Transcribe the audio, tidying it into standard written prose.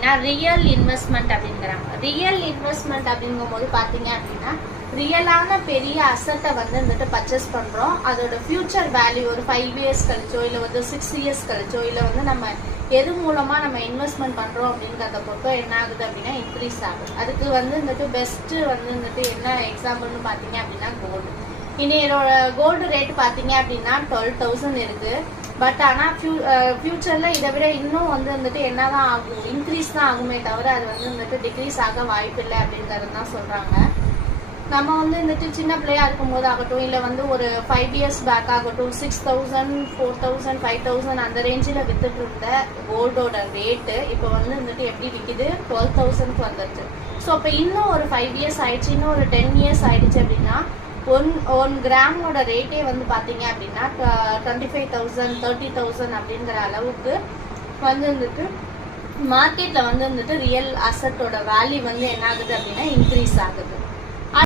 அப்படின்னா real investment அப்படிங்கிறாங்க. Real investment அப்படிங்கும்போது பார்த்தீங்க அப்படின்னா ரியலான பெரிய அசட்டை வந்துட்டு பர்ச்சேஸ் பண்ணுறோம். அதோட ஃபியூச்சர் வேல்யூ ஒரு 5 இயர்ஸ் கழிச்சோ இல்லை 6 இயர்ஸ் கழிச்சோ இல்லை நம்ம எது மூலமாக நம்ம இன்வெஸ்ட்மெண்ட் பண்ணுறோம் அப்படிங்கிறத பொறுத்தோ என்ன ஆகுது அப்படின்னா இன்க்ரீஸ் ஆகுது. அதுக்கு வந்துட்டு பெஸ்ட்டு வந்துட்டு என்ன எக்ஸாம்பிள்னு பார்த்தீங்க அப்படின்னா கோல்டு. இன்னையோட கோல்டு ரேட் பார்த்தீங்க அப்படின்னா 12,000 இருக்குது. பட் ஆனால் ஃபியூச்சரில் இதை விட இன்னும் வந்துட்டு என்னதான் ஆகும், இன்க்ரீஸ் தான் ஆகுமே தவிர அது வந்துட்டு டிக்ரீஸ் ஆக வாய்ப்பு இல்லை அப்படிங்கிறது தான் சொல்கிறாங்க. நம்ம வந்துட்டு சின்ன பிள்ளையா இருக்கும்போது ஆகட்டும் இல்லை ஒரு 5 இயர்ஸ் பேக் ஆகட்டும் 6,000 4,000 5,000 அந்த ரேஞ்சில் வித்துட்டு இருந்த கோல்டோட ரேட்டு இப்போ வந்துட்டு எப்படி விற்கிது 12,000க்கு வந்துருச்சு. ஸோ அப்போ இன்னும் ஒரு 5 இயர்ஸ் ஆயிடுச்சு, இன்னும் ஒரு 10 இயர்ஸ் ஆயிடுச்சு அப்படின்னா ஒன் கிராமோட ரேட்டே பார்த்தீங்க அப்படின்னா 25,000 30,000 அப்படிங்கிற அளவுக்கு வந்துட்டு மார்க்கெட்டில் வந்துட்டு ரியல் அசட்டோட வேல்யூ என்ன ஆகுது அப்படின்னா இன்க்ரீஸ் ஆகுது.